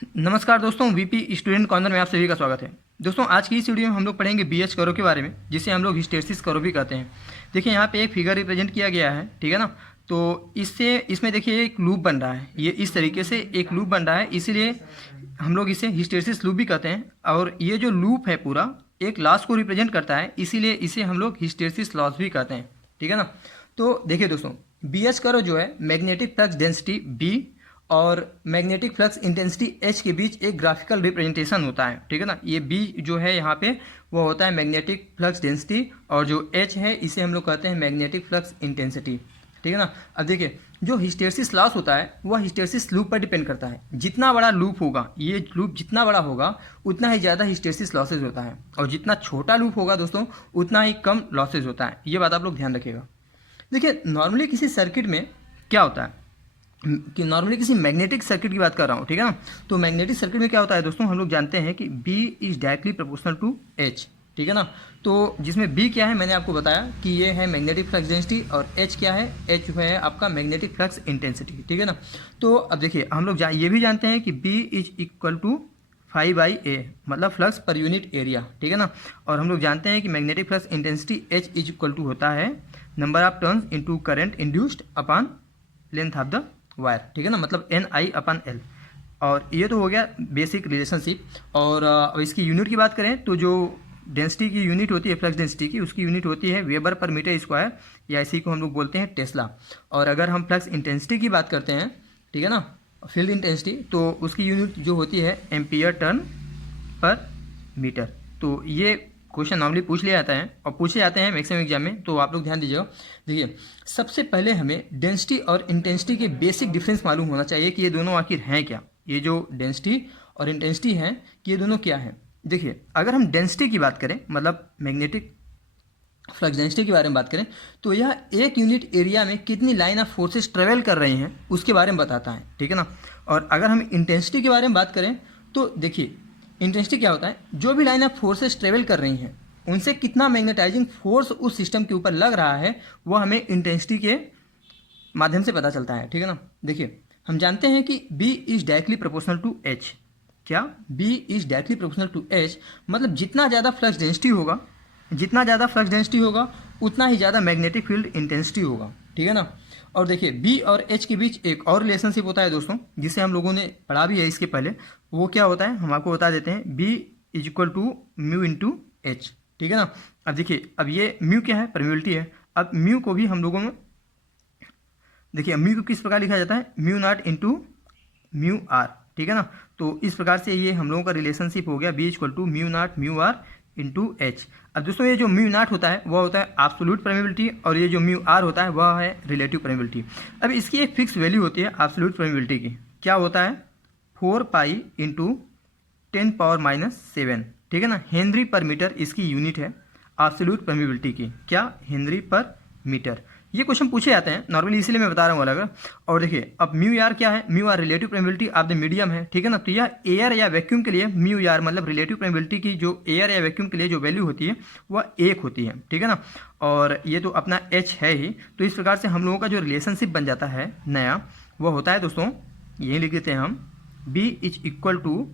नमस्कार दोस्तों, VP student corner में आप सभी का स्वागत है। दोस्तों, आज की इस वीडियो में हम लोग पढ़ेंगे बीएच कर्व के बारे में, जिसे हम लोग हिस्टेरेसिस कर्व भी कहते हैं। देखिए यहाँ पे एक फिगर रिप्रेजेंट किया गया है, ठीक है ना। तो इसमें देखिए एक लूप बन रहा है, ये इस तरीके से एक लूप बन रहा है, इसीलिए हम लोग इसे हिस्टेरेसिस लूप भी कहते हैं। और ये जो लूप है पूरा एक लॉस को रिप्रेजेंट करता है, इसीलिए इसे हम लोग हिस्टेरेसिस लॉस भी कहते हैं, ठीक है ना। तो देखिए दोस्तों, बीएच कर्व जो है मैग्नेटिक फ्लक्स डेंसिटी बी और मैग्नेटिक फ्लक्स इंटेंसिटी एच के बीच एक ग्राफिकल रिप्रेजेंटेशन होता है, ठीक है ना। ये बी जो है यहाँ पे वो होता है मैग्नेटिक फ्लक्स डेंसिटी, और जो एच है इसे हम लोग कहते हैं मैग्नेटिक फ्लक्स इंटेंसिटी, ठीक है ना। अब देखिए, जो हिस्टेरेसिस लॉस होता है वह हिस्टेरेसिस लूप पर डिपेंड करता है। जितना बड़ा लूप होगा, ये लूप जितना बड़ा होगा उतना ही ज़्यादा हिस्टेरेसिस लॉसेज होता है, और जितना छोटा लूप होगा दोस्तों उतना ही कम लॉसेज होता है। ये बात आप लोग ध्यान रखिएगा। देखिए, नॉर्मली किसी सर्किट में क्या होता है कि नॉर्मली किसी मैग्नेटिक सर्किट की बात कर रहा हूँ, ठीक है ना। तो मैग्नेटिक सर्किट में क्या होता है दोस्तों, हम लोग जानते हैं कि B is directly proportional to H, ठीक है ना। तो जिसमें B क्या है मैंने आपको बताया कि ये है मैग्नेटिक फ्लक्स डेंसिटी, और H क्या है, H जो है आपका मैग्नेटिक फ्लक्स इंटेंसिटी, ठीक है ना। तो अब देखिए, हम लोग ये भी जानते हैं कि B is equal to phi by A, मतलब फ्लक्स पर यूनिट एरिया, ठीक है ना। और हम लोग जानते हैं कि magnetic flux intensity H is equal to होता है number of turns into current induced upon length of the wire, ठीक है ना, मतलब NI/L। और ये तो हो गया बेसिक रिलेशनशिप। और अब इसकी यूनिट की बात करें तो जो डेंसिटी की यूनिट होती है फ्लक्स डेंसिटी की, उसकी यूनिट होती है वेबर पर मीटर स्क्वायर, या इसी को हम लोग बोलते हैं टेस्ला। और अगर हम फ्लक्स इंटेंसिटी की बात करते हैं, ठीक है ना, फील्ड इंटेंसिटी, तो उसकी यूनिट जो होती है एम्पियर टर्न पर मीटर। तो ये क्वेश्चन नॉर्मली पूछ लिया जाता है और पूछे जाते हैं मैक्सिमम एग्जाम में, तो आप लोग ध्यान दीजिएगा। देखिए, सबसे पहले हमें डेंसिटी और इंटेंसिटी के बेसिक डिफरेंस मालूम होना चाहिए कि ये दोनों आखिर हैं क्या। ये जो डेंसिटी और इंटेंसिटी हैं कि ये दोनों क्या हैं। देखिए, अगर हम डेंसिटी की बात करें, मतलब मैग्नेटिक फ्लक्स डेंसिटी के बारे में बात करें, तो यह एक यूनिट एरिया में कितनी लाइन ऑफ फोर्सेस ट्रेवल कर रही हैं उसके बारे में बताता है, ठीक है ना। और अगर हम इंटेंसिटी के बारे में बात करें तो देखिए, इंटेंसिटी क्या होता है, जो भी लाइन ऑफ फोर्सेस ट्रेवल कर रही हैं उनसे कितना मैग्नेटाइजिंग फोर्स उस सिस्टम के ऊपर लग रहा है, वह हमें इंटेंसिटी के माध्यम से पता चलता है, ठीक है ना। देखिए, हम जानते हैं कि B is directly proportional to H। क्या? B is directly proportional to H, मतलब जितना ज़्यादा फ्लक्स डेंसिटी होगा, जितना ज़्यादा फ्लक्स डेंसिटी होगा उतना ही ज़्यादा मैग्नेटिक फील्ड इंटेंसिटी होगा, ठीक है ना। और देखिए, बी और एच के बीच एक और रिलेशनशिप होता है दोस्तों, जिसे हम लोगों ने पढ़ा भी है इसके पहले। वो क्या होता है हम आपको बता देते हैं, B is equal to mu into H, ठीक है ना। अब देखिए, अब ये म्यू क्या है, परमिबिलिटी है। अब म्यू को भी हम लोगों में देखिए, म्यू को किस प्रकार लिखा जाता है, mu nought into mu R, ठीक है ना। तो इस प्रकार से ये हम लोगों का रिलेशनशिप हो गया, B equal to mu naught mu R into H. अब दोस्तों, ये जो म्यू नॉट होता है वह होता है एब्सोल्यूट परमिबिलिटी, और ये जो म्यू आर होता है वह है रिलेटिव परमिबिलिटी। अब इसकी एक फिक्स वैल्यू होती है एब्सोल्यूट परमिबिलिटी की, क्या होता है, 4 पाई इंटू 10⁻⁷, ठीक है ना। हेनरी पर मीटर इसकी यूनिट है एब्सोल्यूट परमिबिलिटी की, क्या, हेनरी पर मीटर। ये क्वेश्चन पूछे जाते हैं नॉर्मली, इसलिए मैं बता रहा हूँ अलग। और देखिए, अब म्यू आर क्या है, mu R relative permeability of the medium है, ठीक है ना। तो यह एयर या वैक्यूम के लिए म्यू आर मतलब रिलेटिव परमिबिलिटी की जो एयर या वैक्यूम के लिए जो वैल्यू होती है वह 1 होती है, ठीक है ना। और ये तो अपना एच है ही, तो इस प्रकार से हम लोगों का जो रिलेशनशिप बन जाता है नया, वह होता है दोस्तों, यही लिख देते हैं हम, B is equal to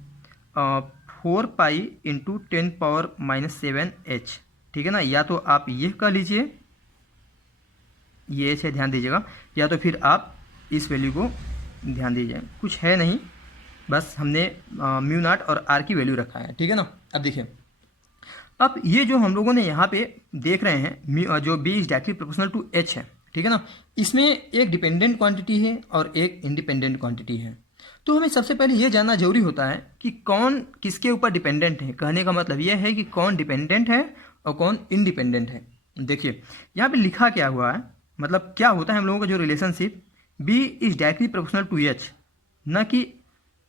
4 pi into 10⁻⁷ H, ठीक है ना। या तो आप ये कह लीजिए, ये से ध्यान दीजिएगा, या तो फिर आप इस वैल्यू को ध्यान दीजिए, कुछ है नहीं, बस हमने म्यू नॉट और आर की वैल्यू रखा है, ठीक है ना। अब देखिए, अब ये जो हम लोगों ने यहाँ पे देख रहे हैं, जो B is directly proportional to H है, ठीक है ना, इसमें एक डिपेंडेंट क्वांटिटी है और एक इंडिपेंडेंट क्वांटिटी है। तो हमें सबसे पहले ये जानना जरूरी होता है कि कौन किसके ऊपर डिपेंडेंट है। कहने का मतलब यह है कि कौन डिपेंडेंट है और कौन इंडिपेंडेंट है। देखिए, यहाँ पे लिखा क्या हुआ है, मतलब क्या होता है हम लोगों का जो relationship, B is directly proportional to H, न कि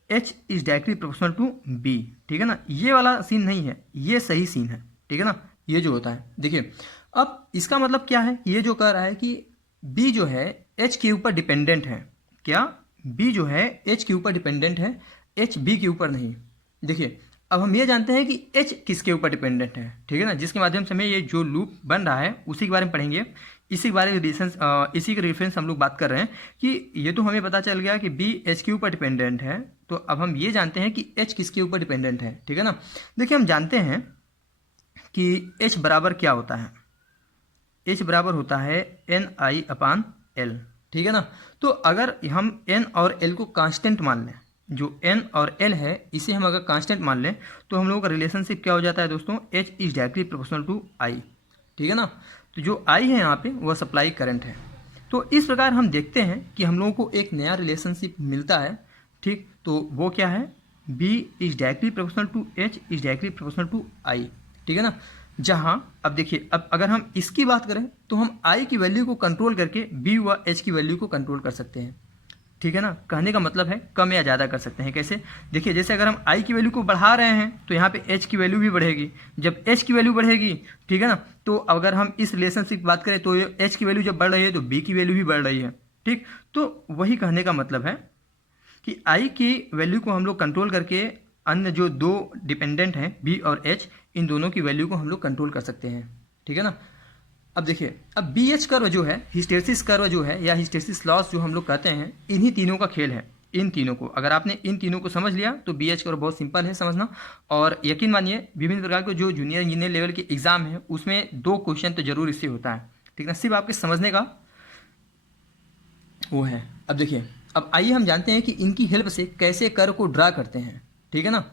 H is directly proportional to B, ठीक है ना। ये वाला सीन नहीं है, ये सही सीन है, ठीक है ना। ये जो होता है, देखिए, अब इसका मतलब क्या है, ये जो कह रहा है कि बी जो है एच के ऊपर डिपेंडेंट है, क्या, बी जो है एच के ऊपर डिपेंडेंट है, एच बी के ऊपर नहीं। देखिए, अब हम ये जानते हैं कि एच किसके ऊपर डिपेंडेंट है, ठीक है ना, जिसके माध्यम से हमें ये जो लूप बन रहा है उसी के बारे में पढ़ेंगे इसी के बारे में इसी के रेफरेंस हम लोग बात कर रहे हैं कि ये तो हमें पता चल गया कि बी एच के ऊपर डिपेंडेंट है, तो अब हम ये जानते हैं कि एच किसके ऊपर डिपेंडेंट है, ठीक है ना। देखिए हम जानते हैं कि एच बराबर क्या होता है, एच बराबर होता है एन आई अपान एल, ठीक है ना। तो अगर हम एन और एल को कांस्टेंट मान लें, जो एन और एल है इसे हम अगर कांस्टेंट मान लें तो हम लोगों का रिलेशनशिप क्या हो जाता है दोस्तों, H is directly proportional to I, ठीक है ना। तो जो आई है यहाँ पे वह सप्लाई करंट है। तो इस प्रकार हम देखते हैं कि हम लोगों को एक नया रिलेशनशिप मिलता है, ठीक। तो वो क्या है, B is directly proportional to H is directly proportional to I, ठीक है ना। जहाँ अब देखिए, अब अगर हम इसकी बात करें तो हम आई की वैल्यू को कंट्रोल करके बी व एच की वैल्यू को कंट्रोल कर सकते हैं, ठीक है ना। कहने का मतलब है कम या ज़्यादा कर सकते हैं। कैसे, देखिए जैसे अगर हम आई की वैल्यू को बढ़ा रहे हैं तो यहाँ पे एच की वैल्यू भी बढ़ेगी। जब एच की वैल्यू बढ़ेगी, ठीक है ना, तो अगर हम इस रिलेशनशिप की बात करें तो एच की वैल्यू जब बढ़ रही है तो बी की वैल्यू भी बढ़ रही है, ठीक। तो वही कहने का मतलब है कि आई की वैल्यू को हम लोग कंट्रोल करके अन्य जो दो डिपेंडेंट हैं बी और एच, इन दोनों की वैल्यू को हम लोग कंट्रोल कर सकते हैं, ठीक है ना। अब देखिए, अब बी एच कर्व जो है, हिस्टेरेसिस कर्व जो है या हिस्टेरेसिस लॉस जो हम लोग कहते हैं, इन्हीं तीनों का खेल है। इन तीनों को अगर आपने इन तीनों को समझ लिया तो बी एच कर्व बहुत सिंपल है समझना। और यकीन मानिए विभिन्न प्रकार के जो जूनियर इंजीनियर लेवल के एग्जाम है उसमें 2 क्वेश्चन तो जरूर इससे होता है, ठीक है, सिर्फ आपके समझने का वो है। अब देखिए, अब आइए हम जानते हैं कि इनकी हेल्प से कैसे कर्व को ड्रा करते हैं, ठीक है ना।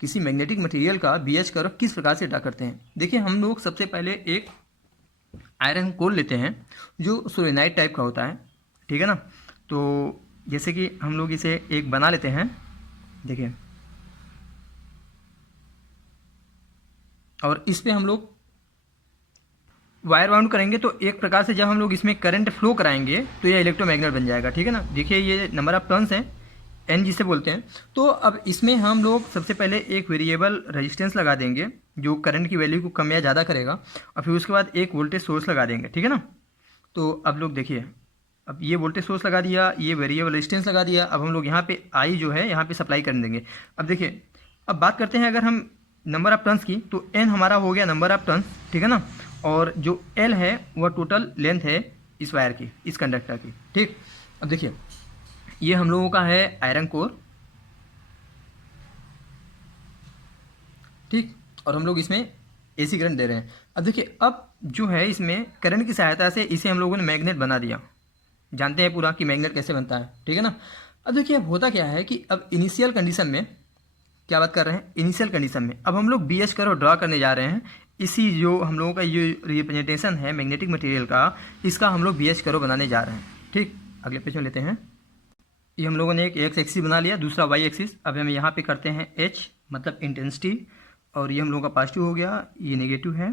किसी मैग्नेटिक मटेरियल का बी एच कर्व किस प्रकार से ड्रा करते हैं। देखिए हम लोग सबसे पहले एक आयरन कोर लेते हैं जो सोलेनाइड टाइप का होता है, ठीक है ना। तो जैसे कि हम लोग इसे एक बना लेते हैं, देखिए, और इस पे हम लोग वायर बाउंड करेंगे तो एक प्रकार से जब हम लोग इसमें करंट फ्लो कराएंगे तो ये इलेक्ट्रोमैग्नेट बन जाएगा, ठीक है ना। देखिए ये नंबर ऑफ टर्न्स हैं, एन जिसे बोलते हैं। तो अब इसमें हम लोग सबसे पहले एक वेरिएबल रेजिस्टेंस लगा देंगे जो करंट की वैल्यू को कम या ज़्यादा करेगा, और फिर उसके बाद एक वोल्टेज सोर्स लगा देंगे, ठीक है ना। तो अब लोग देखिए, अब ये वोल्टेज सोर्स लगा दिया, ये वेरिएबल रेजिस्टेंस लगा दिया। अब हम लोग यहाँ पे आई जो है यहाँ पे सप्लाई कर देंगे। अब देखिए, अब बात करते हैं अगर हम नंबर ऑफ टर्न्स की, तो एन हमारा हो गया नंबर ऑफ टर्न्स, ठीक है ना। और जो एल है वह टोटल लेंथ है इस वायर की, इस कंडक्टर की, ठीक। अब देखिए ये हम लोगों का है आयरन कोर, ठीक, और हम लोग इसमें एसी करंट दे रहे हैं। अब देखिए, अब जो है इसमें करंट की सहायता से इसे हम लोगों ने मैग्नेट बना दिया। जानते हैं पूरा कि मैग्नेट कैसे बनता है, ठीक है ना। अब देखिए अब होता क्या है कि अब इनिशियल कंडीशन में क्या बात कर रहे हैं, इनिशियल कंडीशन में अब हम लोग बी एच कर्व ड्रा करने जा रहे हैं। इसी जो हम लोगों का ये रिप्रेजेंटेशन है मैग्नेटिक मटेरियल का, इसका हम लोग बी एच कर्व बनाने जा रहे हैं, ठीक। अगले पेज में लेते हैं। ये हम लोगों ने एक एक्स एक्सिस बना लिया, दूसरा वाई एक्सिस। अब हम यहाँ पे करते हैं एच मतलब इंटेंसिटी, और ये हम लोगों का पॉजिटिव हो गया, ये नेगेटिव है,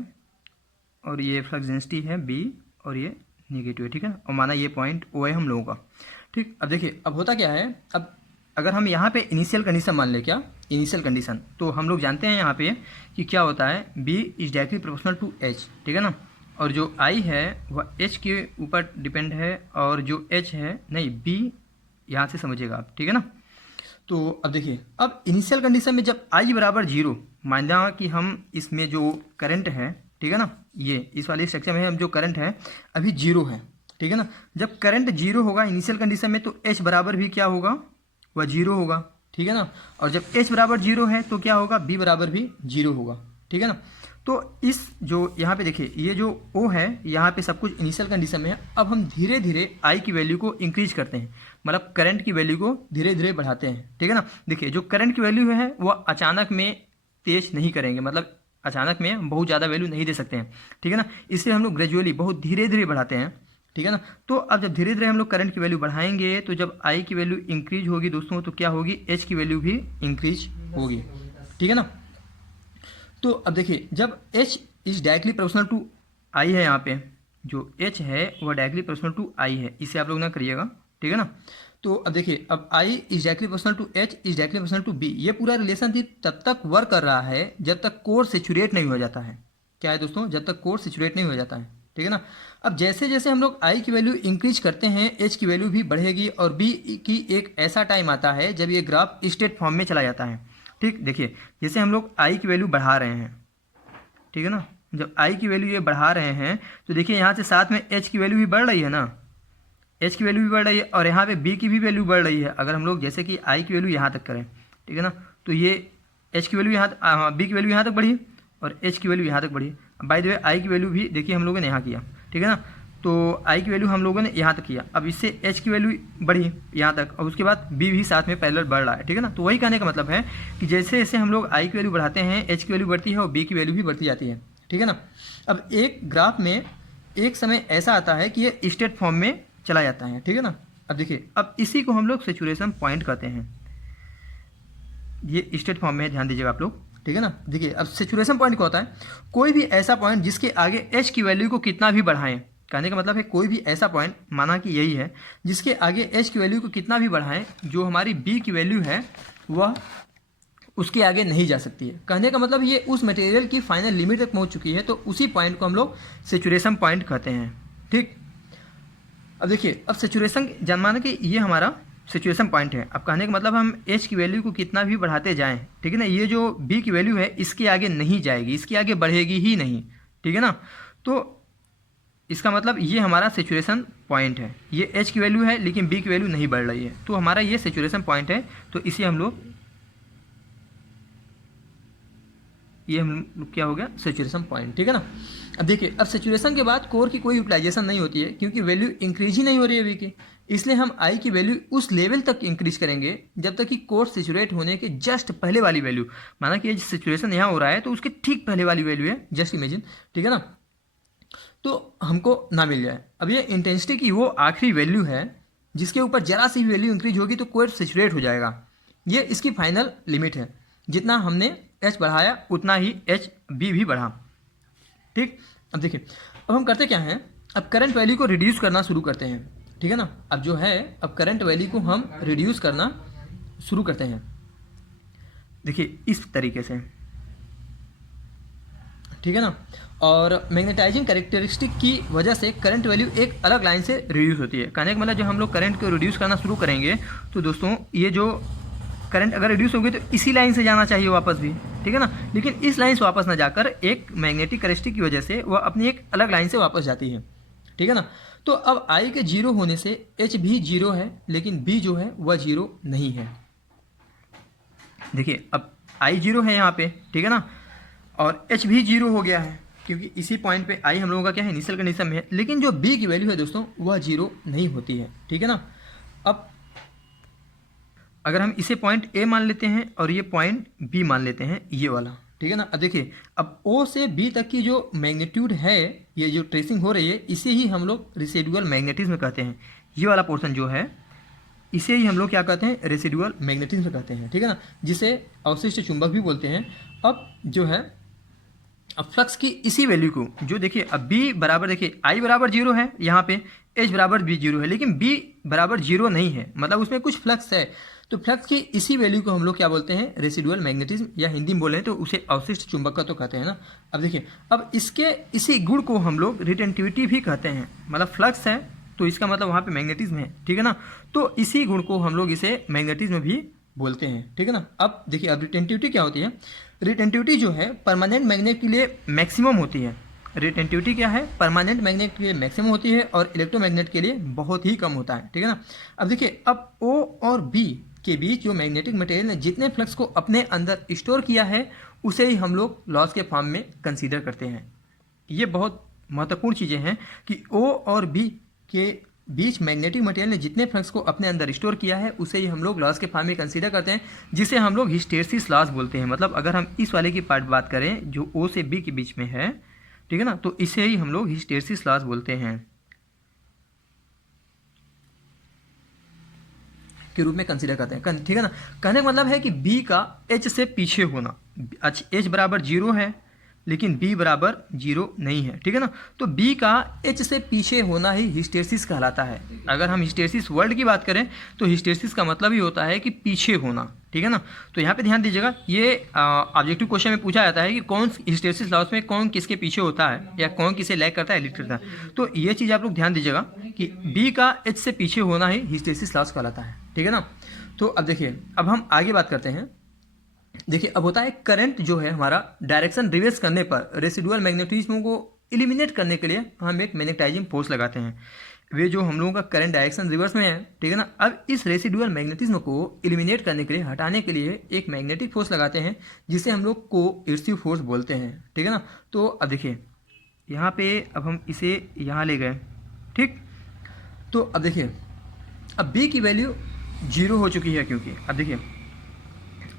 और ये फ्लक्स डेंसिटी है बी, और ये नेगेटिव है, ठीक है ना। और माना ये पॉइंट ओ है हम लोगों का, ठीक। अब देखिए अब होता क्या है, अब अगर हम यहाँ पे इनिशियल कंडीशन मान लें, क्या इनिशियल कंडीशन, तो हम लोग जानते हैं यहाँ पे कि क्या होता है, B is directly proportional to H, ठीक है ना। और जो आई है वह एच के ऊपर डिपेंड है, और जो एच है नहीं बी, यहाँ से समझिएगा आप, ठीक है ना। तो अब देखिए, अब इनिशियल कंडीशन में जब आई बराबर 0, माना कि हम इसमें जो करंट है, ठीक है ना, ये इस वाले स्ट्रक्चर में हम जो करंट है अभी 0 है, ठीक है ना। जब करंट 0 होगा इनिशियल कंडीशन में तो एच बराबर भी क्या होगा, वह 0 होगा, ठीक है ना। और जब एच बराबर 0 है तो क्या होगा, बी बराबर भी 0 होगा, ठीक है ना। तो इस जो यहाँ पे देखिए ये जो ओ है यहाँ पे सब कुछ इनिशियल कंडीशन में है। अब हम धीरे धीरे आई की वैल्यू को इंक्रीज करते हैं, मतलब करंट की वैल्यू को धीरे धीरे बढ़ाते हैं, ठीक है ना। देखिए जो करंट की वैल्यू है वह अचानक में तेज नहीं करेंगे, मतलब अचानक में बहुत ज़्यादा वैल्यू नहीं दे सकते हैं, ठीक है ना। इसलिए हम लोग ग्रेजुअली बहुत धीरे धीरे बढ़ाते हैं, ठीक है ना। तो अब जब धीरे धीरे हम लोग करंट की वैल्यू बढ़ाएंगे तो जब आई की वैल्यू इंक्रीज होगी दोस्तों तो क्या होगी, एच की वैल्यू भी इंक्रीज होगी, ठीक है ना। तो अब देखिए जब H is directly proportional to I है, यहाँ पे जो H है वह डायरेक्टली प्रोपोर्शनल टू आई है, इसे आप लोग ना करिएगा, ठीक है ना। तो अब देखिए अब I is directly proportional to H is directly proportional to B, ये पूरा रिलेशन तब तक वर्क कर रहा है जब तक कोर सेचुरेट नहीं हो जाता है। क्या है दोस्तों, जब तक कोर सेचुरेट नहीं हो जाता है, ठीक है ना। अब जैसे जैसे हम लोग I की वैल्यू इंक्रीज करते हैं H की वैल्यू भी बढ़ेगी, और B की एक ऐसा टाइम आता है जब ये ग्राफ स्टेट फॉर्म में चला जाता है, ठीक। देखिए जैसे हम लोग आई की वैल्यू बढ़ा रहे हैं, ठीक है ना, जब आई की वैल्यू ये बढ़ा रहे हैं तो देखिए यहाँ से साथ में एच की वैल्यू भी बढ़ रही है ना, एच की वैल्यू भी बढ़ रही है और यहाँ पे बी की भी वैल्यू बढ़ रही है। अगर हम लोग जैसे कि आई की वैल्यू यहाँ तक करें, ठीक है ना, तो ये एच की वैल्यू यहाँ, बी की वैल्यू यहाँ तक बढ़ी और एच की वैल्यू यहाँ तक बढ़ी। बाय द वे आई की वैल्यू भी देखिए हम लोगों ने यहाँ किया, ठीक है ना, तो आई की वैल्यू हम लोगों ने यहाँ तक किया। अब इससे एच की वैल्यू बढ़ी यहाँ तक और उसके बाद बी भी साथ में पैरेलल बढ़ रहा है, ठीक है ना। तो वही कहने का मतलब है कि जैसे जैसे हम लोग आई की वैल्यू बढ़ाते हैं एच की वैल्यू बढ़ती है और बी की वैल्यू भी बढ़ती जाती है, ठीक है ना। अब एक ग्राफ में एक समय ऐसा आता है कि ये स्टेट फॉर्म में चला जाता है, ठीक है ना। अब देखिए, अब इसी को हम लोग सैचुरेशन पॉइंट कहते हैं। ये स्टेट फॉर्म में है, ध्यान दीजिएगा आप लोग, ठीक है ना। देखिए अब सैचुरेशन पॉइंट क्या होता है, कोई भी ऐसा पॉइंट जिसके आगे एच की वैल्यू को कितना भी बढ़ाएं, कहने का मतलब है कोई भी ऐसा पॉइंट, माना कि यही है, जिसके आगे एच की वैल्यू को कितना भी बढ़ाएं, जो हमारी बी की वैल्यू है वह उसके आगे नहीं जा सकती है। कहने का मतलब ये उस मटेरियल की फाइनल लिमिट तक पहुंच चुकी है, तो उसी पॉइंट को हम लोग सैचुरेशन पॉइंट कहते हैं, ठीक। अब देखिए, अब सैचुरेशन माना कि ये हमारा सैचुरेशन पॉइंट है। अब कहने का मतलब हम एच की वैल्यू को कितना भी बढ़ाते जाएं, ठीक है ना, ये जो बी की वैल्यू है इसके आगे नहीं जाएगी, इसके आगे बढ़ेगी ही नहीं, ठीक है ना। तो इसका मतलब ये हमारा सैचुरेशन पॉइंट है, ये एच की वैल्यू है लेकिन बी की वैल्यू नहीं बढ़ रही है, तो हमारा ये सैचुरेशन पॉइंट है। तो इसे हम लोग, ये हम लोग क्या हो गया, सैचुरेशन पॉइंट, ठीक है ना। अब देखिए, अब सैचुरेशन के बाद कोर की कोई यूटिलाइजेशन नहीं होती है क्योंकि वैल्यू इंक्रीज ही नहीं हो रही है बी की, इसलिए हम आई की वैल्यू उस लेवल तक इंक्रीज करेंगे जब तक कि कोर सैचुरेट होने के जस्ट पहले वाली वैल्यू, माना कि ये सैचुरेशन यहाँ हो रहा है तो उसके ठीक पहले वाली वैल्यू है, जस्ट इमेजिन, ठीक है ना, तो हमको ना मिल जाए। अब ये इंटेंसिटी की वो आखिरी वैल्यू है जिसके ऊपर जरा सी वैल्यू इंक्रीज होगी तो कोर सैचुरेट हो जाएगा, ये इसकी फाइनल लिमिट है। जितना हमने एच बढ़ाया उतना ही एच बी भी बढ़ा, ठीक। अब देखिए, अब हम करते क्या हैं, अब करंट वैल्यू को रिड्यूस करना शुरू करते हैं, ठीक है ना। अब जो है, अब करंट वैल्यू को हम रिड्यूस करना शुरू करते हैं, देखिए इस तरीके से, ठीक है ना। और मैग्नेटाइजिंग कैरेक्टरिस्टिक की वजह से करंट वैल्यू एक अलग लाइन से रिड्यूस होती है। कहने का मतलब जब हम लोग करंट को रिड्यूस करना शुरू करेंगे तो दोस्तों ये जो करंट अगर रिड्यूस होगी तो इसी लाइन से जाना चाहिए वापस भी, ठीक है ना, लेकिन इस लाइन से वापस ना जाकर एक मैग्नेटिक कैरेक्टरिस्टिक की वजह से वह अपनी एक अलग लाइन से वापस जाती है, ठीक है ना। तो अब आई के जीरो होने से एच भी जीरो है लेकिन बी जो है वह जीरो नहीं है। देखिए, अब आई जीरो है यहाँ पे, ठीक है ना, और एच भी जीरो हो गया है क्योंकि इसी पॉइंट पे आई हम लोगों का क्या है, इनिशियल कंडीशन में है, लेकिन जो बी की वैल्यू है दोस्तों वह जीरो नहीं होती है, ठीक है ना। अब अगर हम इसे पॉइंट ए मान लेते हैं और ये पॉइंट बी मान लेते हैं, ये वाला, ठीक है ना। अब देखिए, अब ओ से बी तक की जो मैग्नीट्यूड है, ये जो ट्रेसिंग हो रही है, इसे ही हम लोग रेसिडुअल मैग्नेटिज्म कहते हैं। ये वाला पोर्शन जो है इसे ही हम लोग क्या कहते हैं, रेसिडुअल मैग्नेटिज्म कहते हैं, ठीक है ना, जिसे अवशिष्ट चुंबक भी बोलते हैं। अब जो है, अब फ्लक्स की इसी वैल्यू को जो देखिए, अब बी बराबर, देखिए आई बराबर जीरो है यहाँ पे, एच बराबर बी जीरो है, लेकिन बी बराबर जीरो नहीं है, मतलब उसमें कुछ फ्लक्स है। तो फ्लक्स की इसी वैल्यू को हम लोग क्या बोलते हैं, रेसिडुअल मैग्नेटिज्म, या हिंदी में बोले तो उसे अवशिष्ट चुंबकत्व तो कहते हैं ना। अब देखिए, अब इसके इसी गुण को हम लोग रिटेंटिविटी भी कहते हैं, मतलब फ्लक्स है तो इसका मतलब वहाँ पे मैग्नेटिज्म है, ठीक है ना। तो इसी गुण को हम लोग इसे मैग्नेटिज्म भी बोलते हैं, ठीक है ना। अब देखिए, अब रिटेंटिविटी क्या होती है, रिटेंटिविटी जो है परमानेंट मैग्नेट के लिए मैक्सिमम होती है। रिटेंटिविटी क्या है, परमानेंट मैग्नेट के लिए मैक्सिमम होती है और इलेक्ट्रोमैग्नेट के लिए बहुत ही कम होता है, ठीक है ना। अब देखिए, अब ओ और बी के बीच जो मैग्नेटिक मटेरियल ने जितने फ्लक्स को अपने अंदर स्टोर किया है उसे ही हम लोग लॉस के फॉर्म में कंसीडर करते हैं। ये बहुत महत्वपूर्ण चीज़ें हैं कि ओ और बी के बीच मैग्नेटिक मटेरियल ने जितने फ्लक्स को अपने अंदर स्टोर किया है उसे ही हम लोग लॉस के फॉर्म में कंसीडर करते हैं, जिसे हम लोग हिस्टेरेसिस लॉस बोलते हैं। मतलब अगर हम इस वाले की पार्ट बात करें जो ओ से बी के बीच में है, ठीक है ना, तो इसे ही हम लोग हिस्टेरेसिस लॉस बोलते हैं के रूप में कंसीडर करते हैं, ठीक है ना। कहने का मतलब है कि बी का एच से पीछे होना, एच बराबर जीरो है लेकिन बी बराबर जीरो नहीं है, ठीक है ना। तो बी का एच से पीछे होना ही हिस्टेरेसिस कहलाता है। अगर हम हिस्टेरेसिस वर्ड की बात करें तो हिस्टेरेसिस का मतलब ही होता है कि पीछे होना, ठीक है ना। तो यहाँ पे ध्यान दीजिएगा, ये ऑब्जेक्टिव क्वेश्चन में पूछा जाता है कि कौन हिस्टेरेसिस लॉस में कौन किसके पीछे होता है या कौन किसे लैग करता है, लीड करता है। तो ये चीज़ आप लोग ध्यान दीजिएगा कि बी का एच से पीछे होना ही हिस्टेरेसिस लॉस कहलाता है, ठीक है ना। तो अब देखिए, अब हम आगे बात करते हैं देखिए अब होता है करंट जो है हमारा डायरेक्शन रिवर्स करने पर रेसिडुअल मैग्नेटिज्म को एलिमिनेट करने के लिए हम एक मैग्नेटाइजिंग फोर्स लगाते हैं। वे जो हम लोगों का करंट डायरेक्शन रिवर्स में है, ठीक है ना। अब इस रेसिडुअल मैग्नेटिज्म को एलिमिनेट करने के लिए, हटाने के लिए एक मैग्नेटिक फोर्स लगाते हैं जिसे हम लोग कोएर्सिव फोर्स बोलते हैं, ठीक है ना। तो अब देखिए यहाँ पे अब हम इसे यहाँ ले गए, ठीक। तो अब देखिए अब B की वैल्यू 0 हो चुकी है, क्योंकि अब देखिए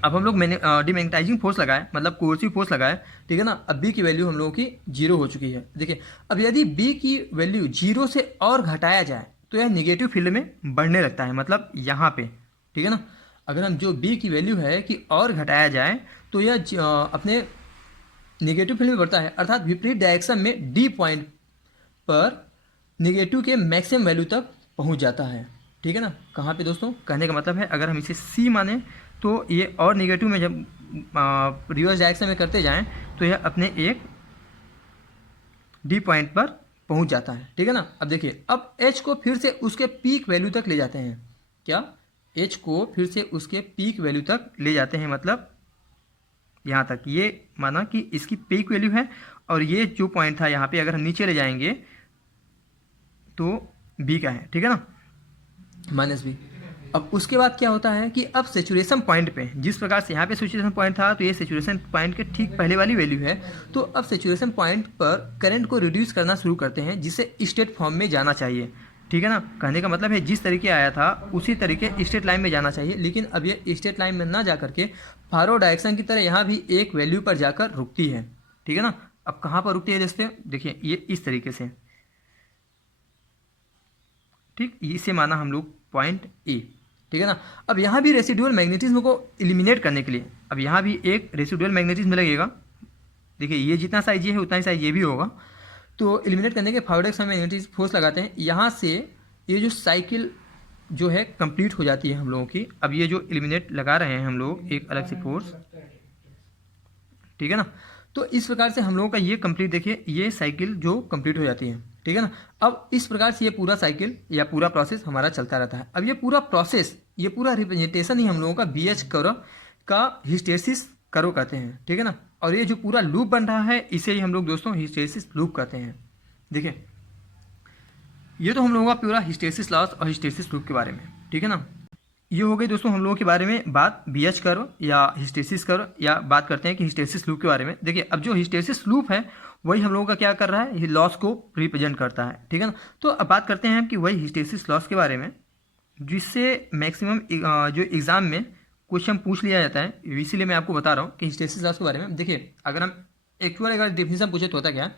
अब हम लोग मैंने डिमैग्नेटाइजिंग फोर्स लगाए, मतलब कोर्सिव फोर्स लगाए, ठीक है ना। अब B की वैल्यू हम लोगों की 0 हो चुकी है। देखिए अब यदि B की वैल्यू 0 से और घटाया जाए तो यह निगेटिव फील्ड में बढ़ने लगता है, मतलब यहाँ पे, ठीक है ना। अगर हम जो B की वैल्यू है कि और घटाया जाए तो यह अपने निगेटिव फील्ड में बढ़ता है, अर्थात विपरीत डायरेक्शन में D पॉइंट पर निगेटिव के मैक्सिमम वैल्यू तक पहुँच जाता है, ठीक है ना। कहाँ पे दोस्तों, कहने का मतलब है अगर हम इसे C माने तो ये और निगेटिव में जब रिवर्स डायरेक्शन में करते जाएं तो यह अपने एक D पॉइंट पर पहुंच जाता है, ठीक है ना। अब देखिए अब H को फिर से उसके पीक वैल्यू तक ले जाते हैं। क्या, H को फिर से उसके पीक वैल्यू तक ले जाते हैं, मतलब यहाँ तक। ये माना कि इसकी पीक वैल्यू है और ये जो पॉइंट था यहाँ पे अगर हम नीचे ले जाएंगे तो B का है, ठीक है ना, -B। अब उसके बाद क्या होता है कि अब सेचुरेशन पॉइंट पे, जिस प्रकार से यहाँ पे सेचुरेशन पॉइंट था तो ये सेचुरेशन पॉइंट के ठीक पहले वाली वैल्यू है। तो अब सेचुरेशन पॉइंट पर करंट को रिड्यूस करना शुरू करते हैं जिससे स्टेट फॉर्म में जाना चाहिए, ठीक है ना। कहने का मतलब है जिस तरीके आया था उसी तरीके स्ट्रेट लाइन में जाना चाहिए, लेकिन अब ये स्ट्रेट लाइन में ना जा करके फॉरवर्ड डायरेक्शन की तरह यहाँ भी एक वैल्यू पर जाकर रुकती है, ठीक है ना। अब कहाँ पर रुकती है दोस्तों, देखिए ये इस तरीके से, ठीक। इसे माना हम लोग पॉइंट ए, ठीक है ना। अब यहाँ भी रेसिडुअल मैग्नेटिज्म को एलिमिनेट करने के लिए अब यहाँ भी एक रेसिडुअल मैग्नेटिज्म लगेगा। देखिए ये जितना साइज ये है उतना ही साइज ये भी होगा। तो एलिमिनेट करने के फॉरवर्ड डायरेक्शन में मैग्नेटिक फोर्स लगाते हैं। यहाँ से ये जो साइकिल जो है कंप्लीट हो जाती है हम लोगों की। अब ये जो एलिमिनेट लगा रहे हैं हम लोग एक अलग से फोर्स, ठीक है ना। तो इस प्रकार से हम लोगों का ये कंप्लीट, देखिए ये साइकिल जो कंप्लीट हो जाती है, ठीक है ना। अब इस प्रकार से ये पूरा साइकिल या पूरा प्रोसेस हमारा चलता रहता है। अब ये पूरा प्रोसेस, ये पूरा रिप्रेजेंटेशन ही हम लोगों का BH कर्व का हिस्टेरिसिस कर्व कहते हैं, ठीक है ना। और ये जो पूरा लूप बन रहा है इसे ही हम लोग दोस्तों हिस्टेरिसिस लूप कहते हैं। देखिए ये तो हम लोगों का पूरा हिस्टेरिसिस लॉस और हिस्टेरिसिस लूप के बारे में, ठीक है ना। ये हो गई दोस्तों हम लोगों के बारे में बात BH कर्व या हिस्टेरिसिस कर्व, या बात करते हैं कि हिस्टेरिसिस लूप के बारे में। देखिए अब जो हिस्टेरिसिस लूप है वही हम लोगों का क्या कर रहा है, ये लॉस को रिप्रेजेंट करता है, ठीक है ना। तो अब बात करते हैं कि वही हिस्टेरिसिस लॉस के बारे में, जिससे मैक्सिमम जो एग्ज़ाम में क्वेश्चन पूछ लिया जाता है, इसीलिए मैं आपको बता रहा हूँ कि हिस्टेरिसिस लॉस के बारे में। देखिए अगर हम एक्चुअल अगर डेफिनेशन पूछे तो होता क्या है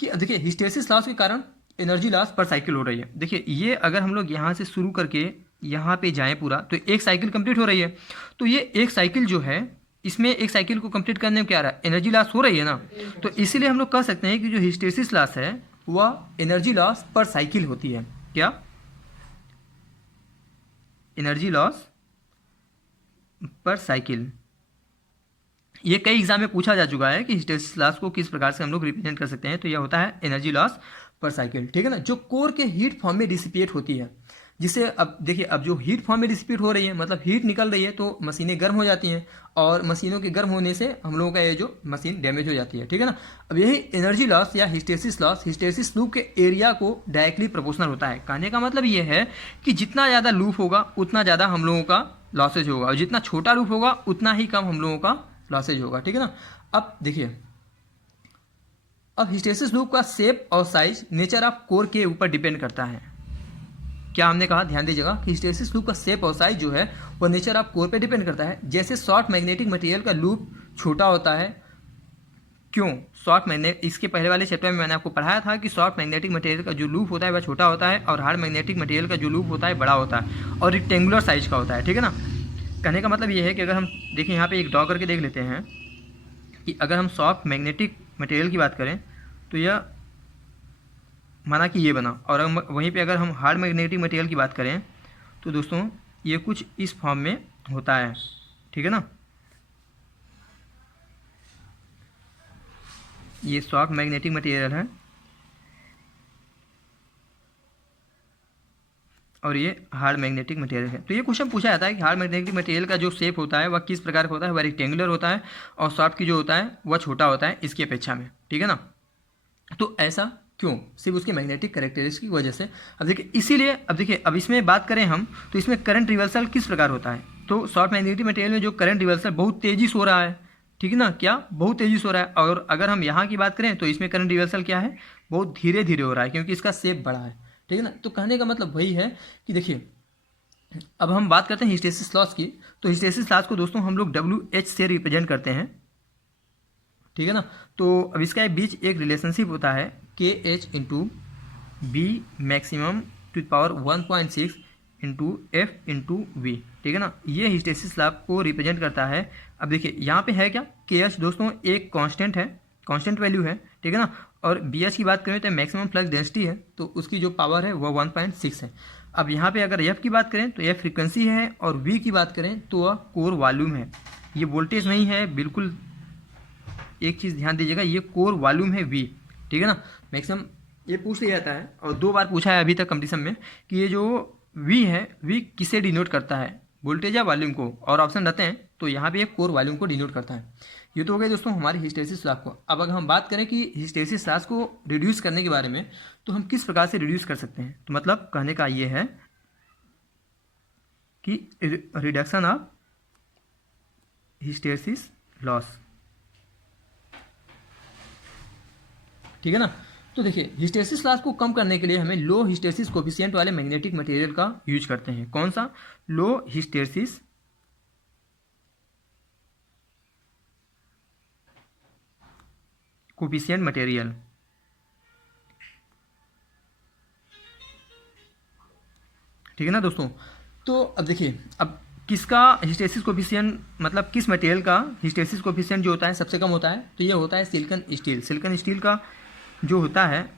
कि देखिए हिस्टेरिसिस लॉस के कारण एनर्जी लॉस पर साइकिल हो रही है। देखिए ये अगर हम लोग यहाँ से शुरू करके यहाँ पे जाएं पूरा तो एक साइकिल कंप्लीट हो रही है। तो ये एक साइकिल जो है इसमें एक साइकिल को कंप्लीट करने में क्या रहा है, एनर्जी लॉस हो रही है ना। तो इसीलिए हम लोग कह सकते हैं कि जो हिस्टेरिसिस लॉस है वह एनर्जी लॉस पर साइकिल होती है। क्या, एनर्जी लॉस पर साइकिल। ये कई एग्जाम में पूछा जा चुका है कि हिस्टेरिसिस लॉस को किस प्रकार से हम लोग रिप्रेजेंट कर सकते हैं। तो यह होता है एनर्जी लॉस पर साइकिल, ठीक है ना, जो कोर के हीट फॉर्म में डिसिपेट होती है। जिसे अब देखिए अब जो हीट फॉर्म में डिसिपेट हो रही है, मतलब हीट निकल रही है तो मशीनें गर्म हो जाती हैं और मशीनों के गर्म होने से हम लोगों का ये जो मशीन डैमेज हो जाती है, ठीक है ना। अब यही एनर्जी लॉस या हिस्टेरिसिस लॉस हिस्टेरिसिस लूप के एरिया को डायरेक्टली प्रोपोर्शनल होता है। कहने का मतलब ये है कि जितना ज़्यादा लूप होगा उतना ज़्यादा हम लोगों का लॉसेज होगा, और जितना छोटा लूप होगा उतना ही कम हम लोगों का लॉसेज होगा, ठीक है ना। अब देखिए अब हिस्टेरिसिस लूप का शेप और साइज नेचर ऑफ कोर के ऊपर डिपेंड करता है। क्या हमने कहा, ध्यान दीजिएगा कि हिस्टेरिसिस लूप का शेप और साइज जो है वो नेचर ऑफ कोर पे डिपेंड करता है। जैसे शॉर्ट मैग्नेटिक मटेरियल का लूप छोटा होता है, क्यों, शॉर्ट मैग्नेट, इसके पहले वाले चैप्टर में मैंने आपको पढ़ाया था कि शॉर्ट मैग्नेटिक मटेरियल का जो लूप होता है वह छोटा होता है और हार्ड मैग्नेटिक मटेरियल का जो लूप होता है बड़ा होता है और रेक्टेंगुलर साइज का होता है, ठीक है ना। कहने का मतलब ये है कि अगर हम देखिए यहाँ पे एक ड्रॉ करके देख लेते हैं कि अगर हम सॉफ्ट मैग्नेटिक मटेरियल की बात करें तो यह माना कि ये बना, और वहीं पे अगर हम हार्ड मैग्नेटिक मटेरियल की बात करें तो दोस्तों ये कुछ इस फॉर्म में होता है, ठीक है ना। ये सॉफ्ट मैग्नेटिक मटेरियल है और ये हार्ड मैग्नेटिक मटेरियल है। तो ये क्वेश्चन पूछा जाता है कि हार्ड मैग्नेटिक मटेरियल का जो शेप होता है वह किस प्रकार का होता है, वह रेक्टेंगुलर होता है और सॉफ्ट की जो होता है वह छोटा होता है इसकी अपेक्षा में, ठीक है ना। तो ऐसा क्यों, सिर्फ उसके मैग्नेटिक कैरेक्टरिस्टिक की वजह से। अब देखिए इसीलिए, अब देखिए अब इसमें बात करें हम तो इसमें करंट रिवर्सल किस प्रकार होता है, तो सॉफ्ट मैग्नेटिक मटेरियल में जो करंट रिवर्सल बहुत तेजी से हो रहा है, ठीक है ना, क्या बहुत तेजी से हो रहा है। और अगर हम यहाँ की बात करें तो इसमें करंट रिवर्सल क्या है, बहुत धीरे धीरे हो रहा है क्योंकि इसका शेप बड़ा है, ठीक है ना। तो कहने का मतलब वही है कि देखिए अब हम बात करते हैं हिस्टेरिसिस लॉस की। तो हिस्टेरिसिस लॉस को दोस्तों हम लोग WH से रिप्रेजेंट करते हैं, ठीक है ना। तो अब इसका बीच एक रिलेशनशिप होता है KH into B maximum to power 1.6 into F into V, ठीक है ना। ये हिस्टेरिसिस लॉ को रिप्रेजेंट करता है। अब देखिए यहाँ पे है क्या, KH दोस्तों एक कांस्टेंट है, कांस्टेंट वैल्यू है, ठीक है ना। और BH की बात करें तो मैक्सिमम फ्लक्स डेंसिटी है, तो उसकी जो पावर है वह 1.6 है। अब यहाँ पे अगर F की बात करें तो F फ्रीक्वेंसी है और V की बात करें तो वह कोर वॉल्यूम है। ये वोल्टेज नहीं है, बिल्कुल एक चीज़ ध्यान दीजिएगा, ये कोर वॉल्यूम है V, ठीक है ना। मैक्सिमम ये पूछ लिया जाता है और 2 बार पूछा है अभी तक कंपटीशन में कि ये जो V है V किसे डिनोट करता है, वोल्टेज या वॉल्यूम को, और ऑप्शन रहते हैं तो यहाँ पे एक कोर वॉल्यूम को डिनोट करता है। ये तो हो गया दोस्तों हमारी हिस्टेरिसिस लॉस को। अब अगर हम बात करें कि हिस्टेरिसिस लॉस को रिड्यूस करने के बारे में तो हम किस प्रकार से रिड्यूस कर सकते हैं, तो मतलब कहने का ये है कि रिडक्शन ऑफ हिस्टेरिसिस लॉस, ठीक है ना। तो देखिए हिस्टेरिसिस लॉस को कम करने के लिए हमें लो हिस्टेरिसिस कोफिशिएंट वाले मैग्नेटिक मटेरियल का यूज करते हैं। कौन सा, लो हिस्टेरिसिस कोफिशिएंट मटेरियल, ठीक है ना दोस्तों। तो अब देखिए अब किसका हिस्टेरिसिस कोफिशिएंट, मतलब किस मटेरियल का हिस्टेरिसिस कोफिशिएंट जो होता है सबसे कम होता है, तो ये होता है सिलिकॉन स्टील। सिलिकॉन स्टील का जो होता है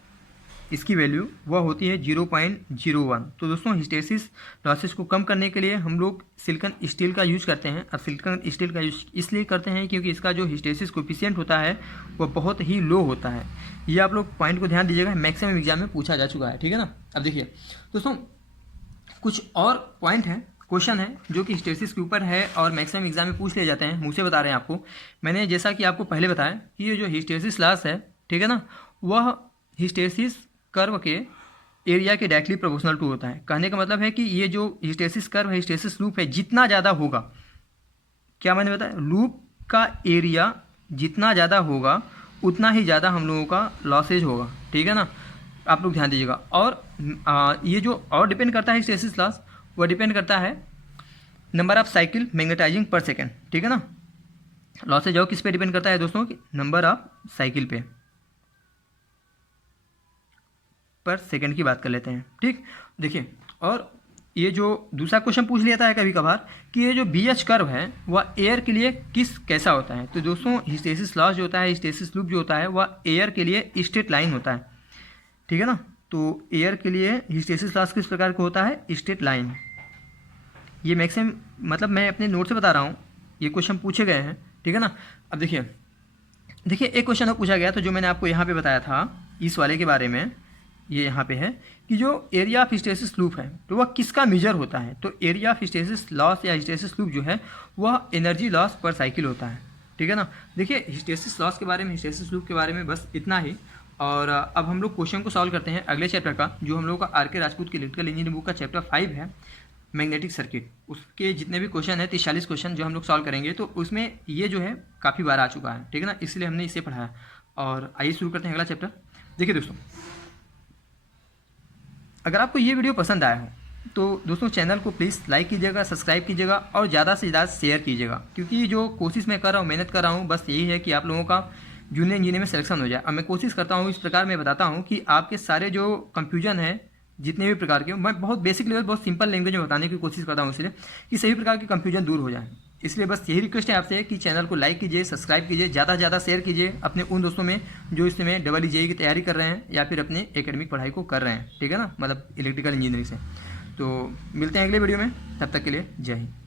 इसकी वैल्यू वह होती है 0.01। तो दोस्तों हिस्टेरिसिस लॉसेस को कम करने के लिए हम लोग सिलिकॉन स्टील का यूज करते हैं। अब सिलिकॉन स्टील का यूज इसलिए करते हैं क्योंकि इसका जो हिस्टेरिसिस कोफिशिएंट होता है वह बहुत ही लो होता है। ये आप लोग पॉइंट को ध्यान दीजिएगा, मैक्सिमम एग्जाम में पूछा जा चुका है, ठीक है ना। अब देखिए दोस्तों कुछ और पॉइंट हैं, क्वेश्चन है जो कि हिस्टेरिसिस के ऊपर है और मैक्सिमम एग्जाम में पूछ लिए जाते हैं, मुझसे बता रहे हैं आपको। मैंने जैसा कि आपको पहले बताया कि ये जो हिस्टेरिसिस लॉस है, ठीक है ना, वह हिस्टेरिसिस कर्व के एरिया के डायरेक्टली प्रोपोर्शनल टू होता है। कहने का मतलब है कि ये जो हिस्टेरिसिस कर्व है, हिस्टेरिसिस लूप है, जितना ज़्यादा होगा, क्या मैंने बताया, लूप का एरिया जितना ज़्यादा होगा उतना ही ज़्यादा हम लोगों का लॉसेज होगा, ठीक है ना। आप लोग ध्यान दीजिएगा। और ये जो और डिपेंड करता है हिस्टेरिसिस लॉस, वह डिपेंड करता है नंबर ऑफ साइकिल मैग्नेटाइजिंग पर सेकेंड, ठीक है ना। लॉसेज और किस पे डिपेंड करता है दोस्तों, कि नंबर ऑफ साइकिल पे पर सेकंड की बात कर लेते हैं, ठीक। देखिए और ये जो दूसरा क्वेश्चन पूछ लिया था कभी कभार कि ये जो BH कर्व है वह एयर के लिए कैसा होता है। तो दोस्तों हिस्टेरिसिस लॉस जो होता है, हिस्टेरिसिस लूप जो होता है वह एयर के लिए स्ट्रेट लाइन होता है, ठीक है ना। तो एयर के लिए हिस्टेरिसिस लॉस किस प्रकार का होता है, स्ट्रेट लाइन। ये मैक्सिमम मतलब मैं अपने नोट से बता रहा हूँ, ये क्वेश्चन पूछे गए हैं, ठीक है ना। अब देखिए एक क्वेश्चन और पूछा गया तो जो मैंने आपको यहाँ पे बताया था इस वाले के बारे में, ये यहाँ पे है कि जो एरिया ऑफ हिस्टेरिसिस लूप है तो वह किसका मेजर होता है। तो एरिया ऑफ हिस्टेरिसिस लॉस या हिस्टेरिसिस लूप जो है वह एनर्जी लॉस पर साइकिल होता है, ठीक है ना। देखिए हिस्टेरिसिस लॉस के बारे में, हिस्टेरिसिस लूप के बारे में बस इतना ही। और अब हम लोग क्वेश्चन को सॉल्व करते हैं अगले चैप्टर का, जो हम लोग का RK राजपूत की इलेक्ट्रिकल इंजीनियरिंग बुक का चैप्टर 5 है, मैग्नेटिक सर्किट। उसके जितने भी क्वेश्चन है 43 क्वेश्चन जो हम लोग सॉल्व करेंगे, तो उसमें ये जो है काफ़ी बार आ चुका है, ठीक है ना, इसलिए हमने इसे पढ़ाया। और आइए शुरू करते हैं अगला चैप्टर। देखिए दोस्तों अगर आपको ये वीडियो पसंद आया हो तो दोस्तों चैनल को प्लीज़ लाइक कीजिएगा, सब्सक्राइब कीजिएगा और ज़्यादा से ज़्यादा शेयर कीजिएगा, क्योंकि जो कोशिश मैं कर रहा हूँ, मेहनत कर रहा हूँ, बस यही है कि आप लोगों का जूनियर इंजीनियर में सिलेक्शन हो जाए। और मैं कोशिश करता हूँ इस प्रकार मैं बताता हूँ कि आपके सारे जो कंफ्यूजन है जितने भी प्रकार के, मैं बहुत बेसिक लेवल, बहुत सिंपल लैंग्वेज में बताने की कोशिश करता हूँ, इसलिए कि सभी प्रकार के कंफ्यूजन दूर हो जाए। इसलिए बस यही रिक्वेस्ट है आपसे कि चैनल को लाइक कीजिए, सब्सक्राइब कीजिए, ज़्यादा से ज़्यादा शेयर कीजिए अपने उन दोस्तों में जो इस समय EEE की तैयारी कर रहे हैं या फिर अपने एकेडमिक पढ़ाई को कर रहे हैं, ठीक है ना, मतलब इलेक्ट्रिकल इंजीनियरिंग से। तो मिलते हैं अगले वीडियो में, तब तक के लिए जय हिंद।